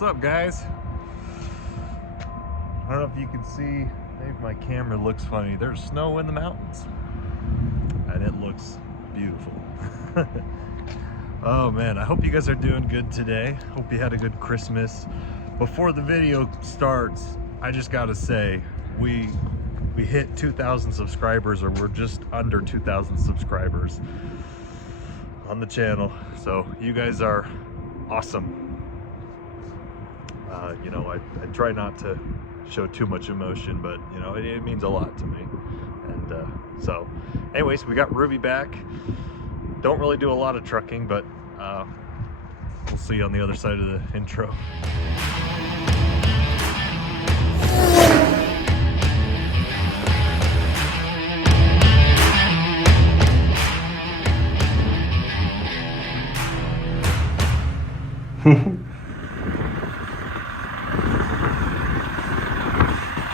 What's up, guys? I don't know if you can see, maybe my camera looks funny. There's snow in the mountains and it looks beautiful. Oh man, I hope you guys are doing good today. Hope you had a good Christmas. Before the video starts, I just gotta say, we hit 2,000 subscribers, or we're just under 2,000 subscribers on the channel. So you guys are awesome. You know, I try not to show too much emotion, but you know, it means a lot to me. And so anyways, we got Ruby back. Don't really do a lot of trucking, but we'll see you on the other side of the intro.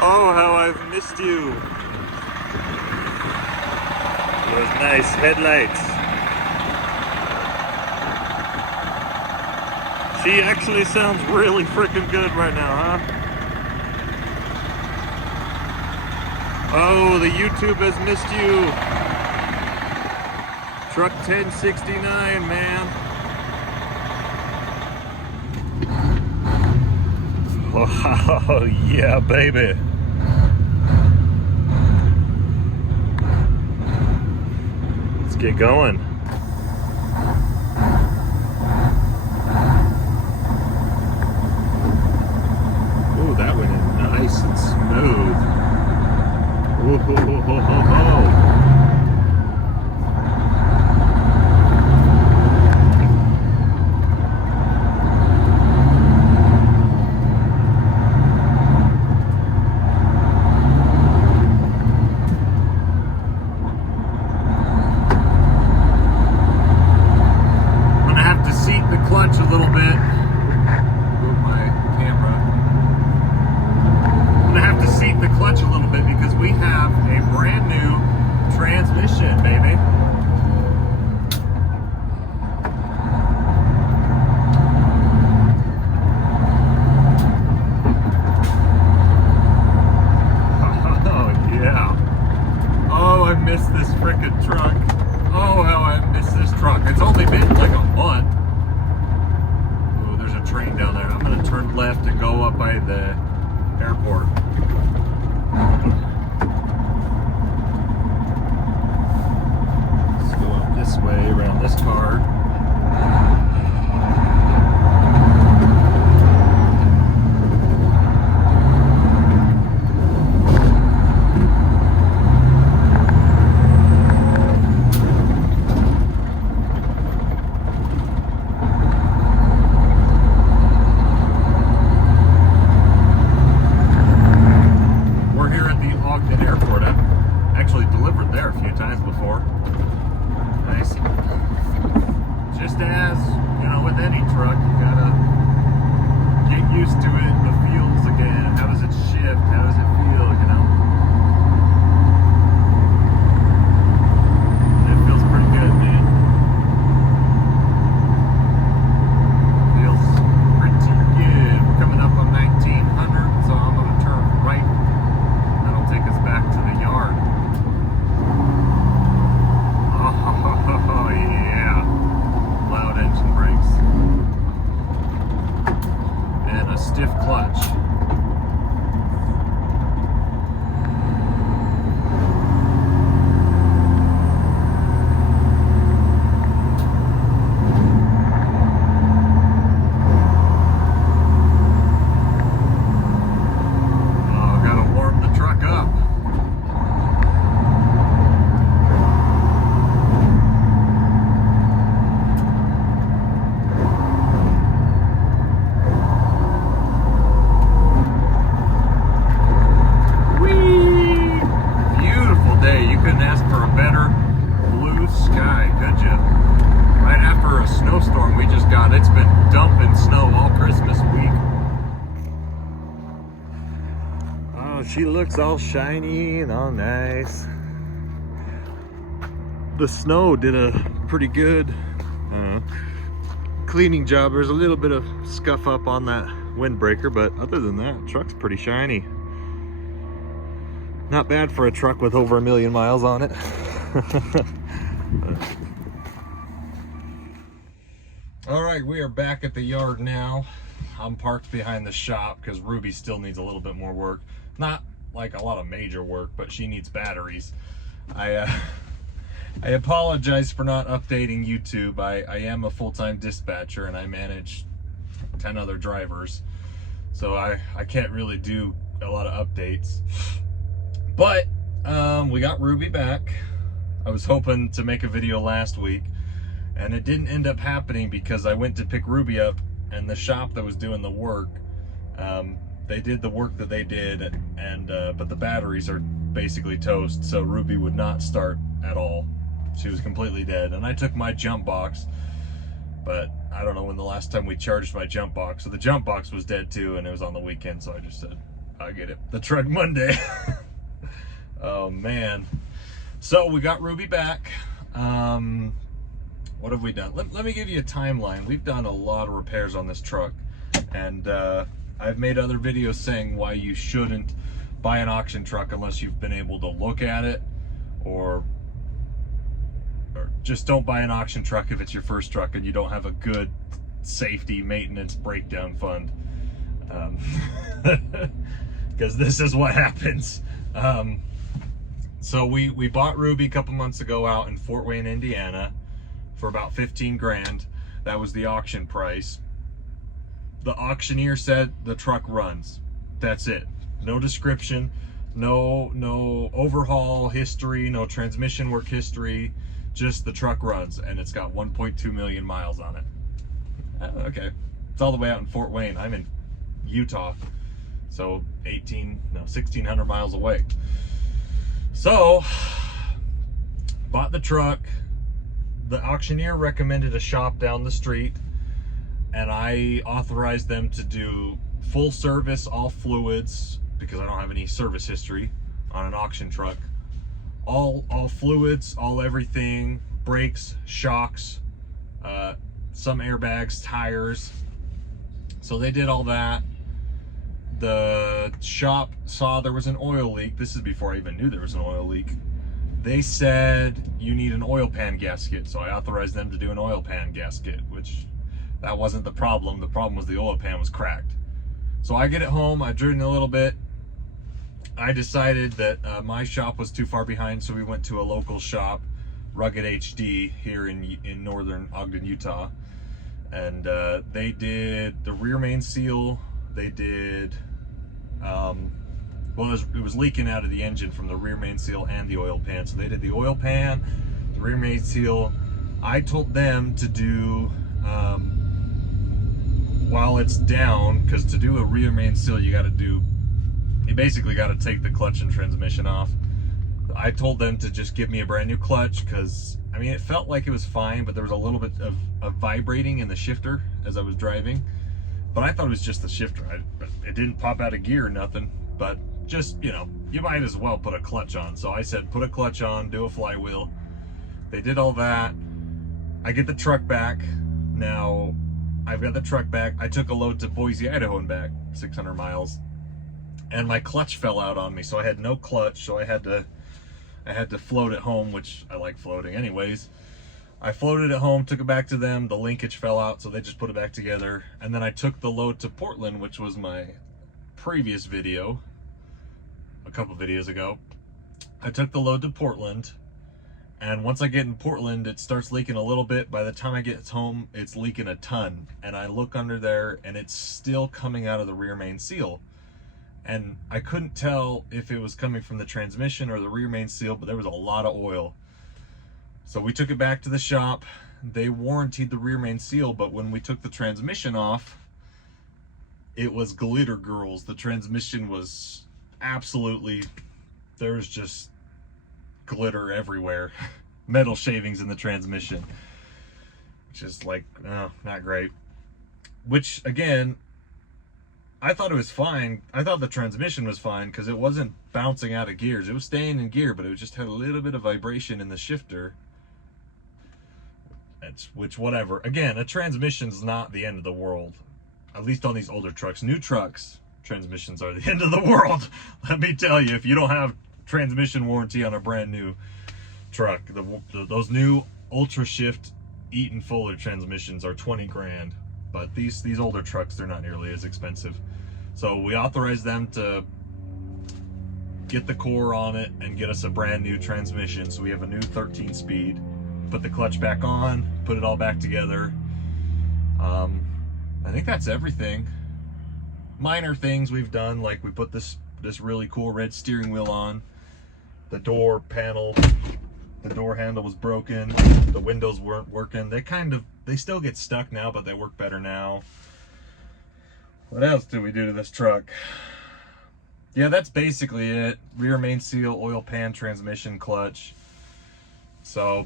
Oh, how I've missed you. Those nice headlights. She actually sounds really freaking good right now, huh? Oh, the YouTube has missed you. Truck 1069, man. Oh, yeah, baby. Let's get going. Ooh, that went in nice and smooth. Ooh, ho, ho, ho, ho, ho. Clutch a little bit. Move my camera. I'm gonna have to seat the clutch a little bit because we have a brand new transmission, baby. Oh yeah. Oh, I missed this frickin' truck. Oh, how I miss this truck. It's only been like a month. Train down there. I'm going to turn left and go up by the airport. Let's go up this way around this car. Just as, you know, with any truck, you gotta get used to it, the feels again. How does it shift? How does it feel, you know? It feels pretty good, man. Feels pretty good. We're coming up on 1900, so I'm gonna turn right. That'll take us back to the yard. Oh, yeah. Loud engine brakes. And a stiff clutch. Oh, gotta warm the truck up. Snowstorm we just got. It's been dumping snow all Christmas week. Oh, she looks all shiny and all nice. The snow did a pretty good cleaning job. There's a little bit of scuff up on that windbreaker, but other than that, truck's pretty shiny. Not bad for a truck with over 1 million miles on it. All right, we are back at the yard now. I'm parked behind the shop because Ruby still needs a little bit more work. Not like a lot of major work, but she needs batteries. I apologize for not updating YouTube. I am a full-time dispatcher and I manage 10 other drivers, so I can't really do a lot of updates. But we got Ruby back. I was hoping to make a video last week, and it didn't end up happening because I went to pick Ruby up, and the shop that was doing the work, they did the work that they did, and but the batteries are basically toast, so Ruby would not start at all. She was completely dead, and I took my jump box, but I don't know when the last time we charged my jump box. So the jump box was dead too, and it was on the weekend, so I just said, I'll get it the truck Monday. Oh man. So we got Ruby back. What have we done? Let me give you a timeline. We've done a lot of repairs on this truck, and I've made other videos saying why you shouldn't buy an auction truck unless you've been able to look at it, or just don't buy an auction truck if it's your first truck and you don't have a good safety maintenance breakdown fund, because this is what happens. So we bought Ruby a couple months ago out in Fort Wayne, Indiana for about 15 grand. That was the auction price. The auctioneer said the truck runs. That's it. No description, no overhaul history, no transmission work history, just the truck runs, and it's got 1.2 million miles on it. Okay, it's all the way out in Fort Wayne. I'm in Utah, so 1,600 miles away. So, bought the truck. The auctioneer recommended a shop down the street, and I authorized them to do full service, all fluids, because I don't have any service history on an auction truck. All fluids, all everything, brakes, shocks, some airbags, tires. So they did all that. The shop saw there was an oil leak. This is before I even knew there was an oil leak. They said you need an oil pan gasket, so I authorized them to do an oil pan gasket, which that wasn't the problem. The problem was the oil pan was cracked. So I get it home, I've driven a little bit. I decided that my shop was too far behind, so we went to a local shop, Rugged HD, here in northern Ogden, Utah. And they did the rear main seal. They did, well, it was leaking out of the engine from the rear main seal and the oil pan. So they did the oil pan, the rear main seal. I told them to do, while it's down, because to do a rear main seal, you basically got to take the clutch and transmission off. I told them to just give me a brand new clutch, because I mean, it felt like it was fine, but there was a little bit of vibrating in the shifter as I was driving. But I thought it was just the shifter. It didn't pop out of gear or nothing, but just, you know, you might as well put a clutch on. So I said, put a clutch on, do a flywheel. They did all that. I get the truck back. Now, I've got the truck back. I took a load to Boise, Idaho and back, 600 miles. And my clutch fell out on me, so I had no clutch, so I had to float it home, which I like floating anyways. I floated it home, took it back to them. The linkage fell out, so they just put it back together. And then I took the load to Portland, which was my previous video, a couple videos ago. I took the load to Portland, and once I get in Portland, it starts leaking a little bit. By the time I get home, it's leaking a ton. And I look under there, and it's still coming out of the rear main seal. And I couldn't tell if it was coming from the transmission or the rear main seal, but there was a lot of oil. So we took it back to the shop. They warrantied the rear main seal, but when we took the transmission off, it was glitter girls. The transmission was absolutely, there's just glitter everywhere. Metal shavings in the transmission, which is like, not great. Which, again, I thought it was fine. I thought the transmission was fine because it wasn't bouncing out of gears. It was staying in gear, but it just had a little bit of vibration in the shifter. Which, whatever. Again, a transmission's not the end of the world. at least on these older trucks. New trucks, transmissions are the end of the world. Let me tell you, if you don't have transmission warranty on a brand new truck, those new Ultra Shift Eaton Fuller transmissions are 20 grand. But these older trucks, they're not nearly as expensive. So we authorized them to get the core on it and get us a brand new transmission. So we have a new 13 speed, put the clutch back on, put it all back together. I think that's everything. Minor things we've done, like we put this really cool red steering wheel on. The door panel, the door handle was broken. The windows weren't working. They still get stuck now, but they work better now. What else did we do to this truck? Yeah, that's basically it. Rear main seal, oil pan, transmission, clutch. So,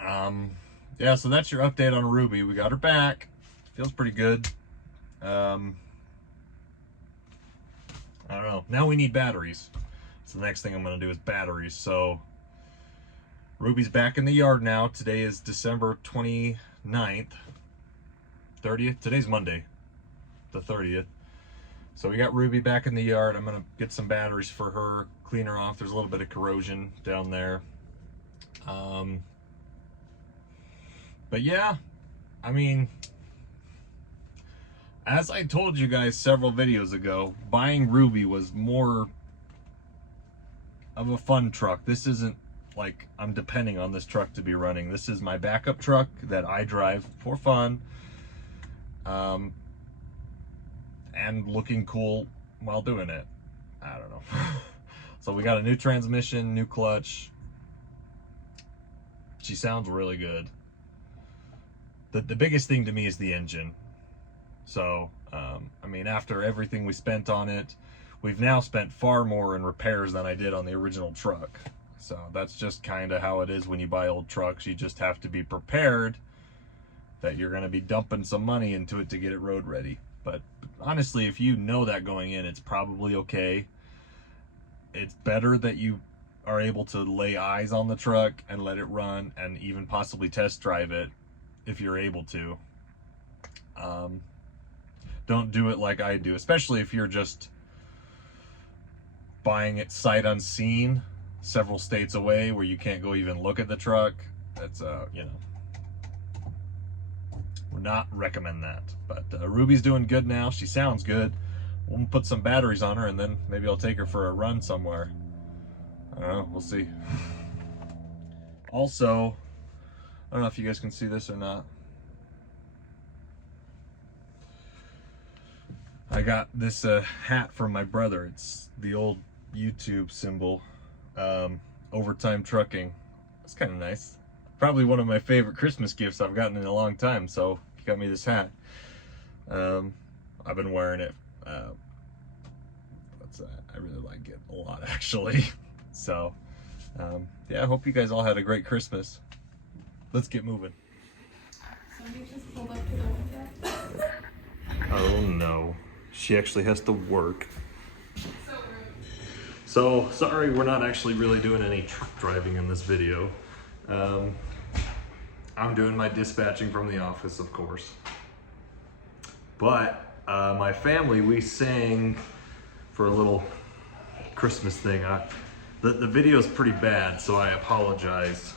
yeah, so that's your update on Ruby. We got her back. Feels pretty good. I don't know. Now we need batteries. So the next thing I'm going to do is batteries. So Ruby's back in the yard now. Today is December 29th. 30th? Today's Monday, the 30th. So we got Ruby back in the yard. I'm going to get some batteries for her, clean her off. There's a little bit of corrosion down there. But yeah, I mean, as I told you guys several videos ago, buying Ruby was more of a fun truck. This isn't like I'm depending on this truck to be running. This is my backup truck that I drive for fun, and looking cool while doing it. I don't know. So we got a new transmission, new clutch. She sounds really good. The biggest thing to me is the engine. So, I mean, after everything we spent on it, we've now spent far more in repairs than I did on the original truck. So that's just kind of how it is when you buy old trucks. You just have to be prepared that you're going to be dumping some money into it to get it road ready. But honestly, if you know that going in, it's probably okay. It's better that you are able to lay eyes on the truck and let it run and even possibly test drive it if you're able to. Don't do it like I do, especially if you're just buying it sight unseen several states away where you can't go even look at the truck. That's you know, would not recommend that. But Ruby's doing good now. She sounds good. We'll put some batteries on her and then maybe I'll take her for a run somewhere. I don't know, we'll see. Also, I don't know if you guys can see this or not. I got this hat from my brother. It's the old YouTube symbol, Overtime Trucking. It's kind of nice. Probably one of my favorite Christmas gifts I've gotten in a long time, so he got me this hat. I've been wearing it. I really like it a lot, actually. So, yeah, I hope you guys all had a great Christmas. Let's get moving. Somebody just pulled up to the window. Oh no. She actually has to work. So rude. So, sorry we're not actually really doing any truck driving in this video. I'm doing my dispatching from the office, of course. But, my family, we sang for a little Christmas thing. The video's pretty bad, so I apologize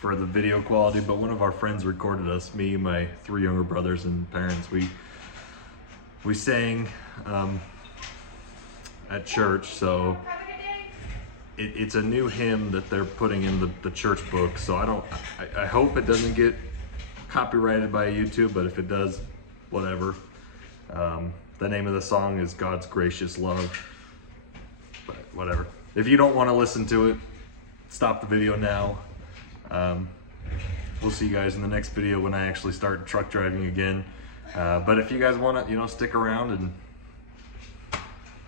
for the video quality, but one of our friends recorded us, me, my 3 younger brothers and parents. We sang at church, so it's a new hymn that they're putting in the church book, so I hope it doesn't get copyrighted by YouTube, but if it does, whatever. The name of the song is God's Gracious Love, but whatever. If you don't want to listen to it, stop the video now. We'll see you guys in the next video when I actually start truck driving again. But if you guys want to, you know, stick around and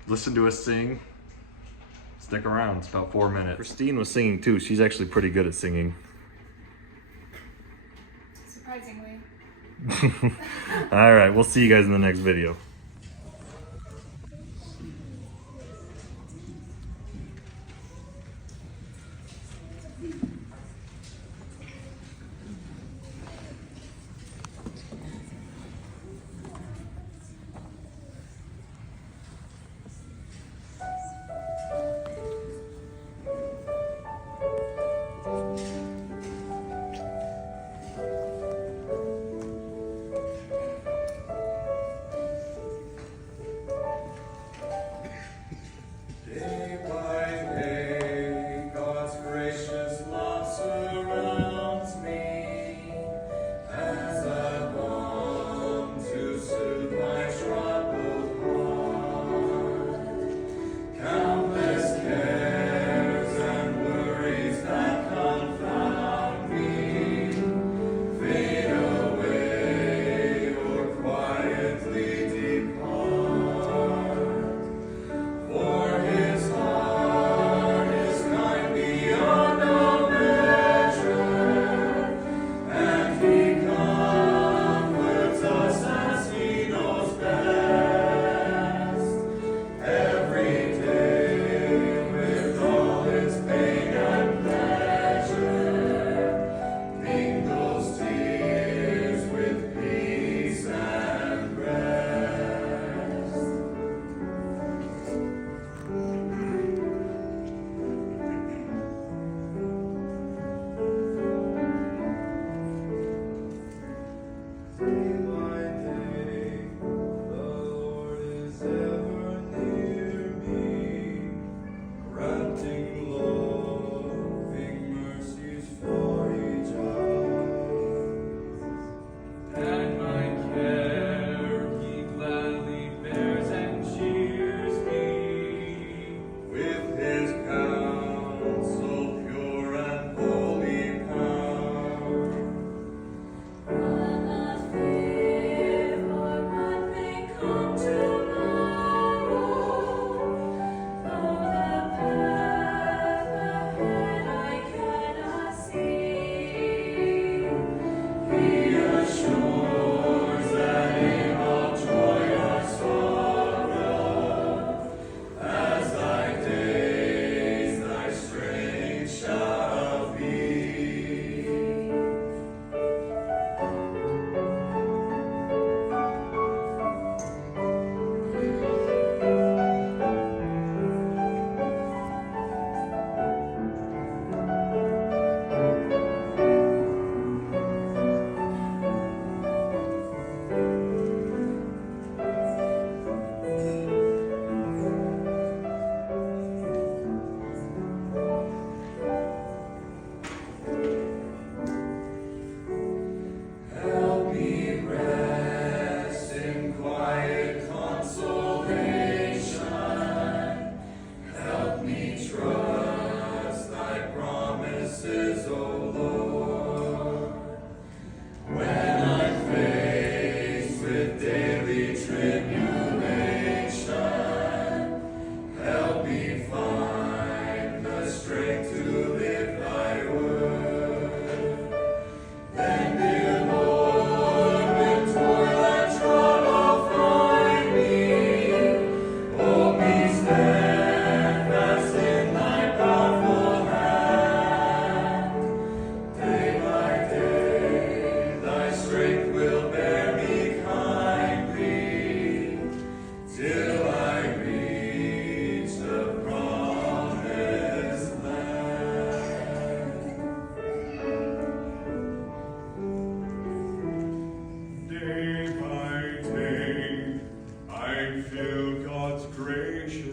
listen to us sing, stick around. It's about 4 minutes. Christine was singing too. She's actually pretty good at singing. Surprisingly. All right, we'll see you guys in the next video.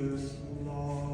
Jesus, Lord.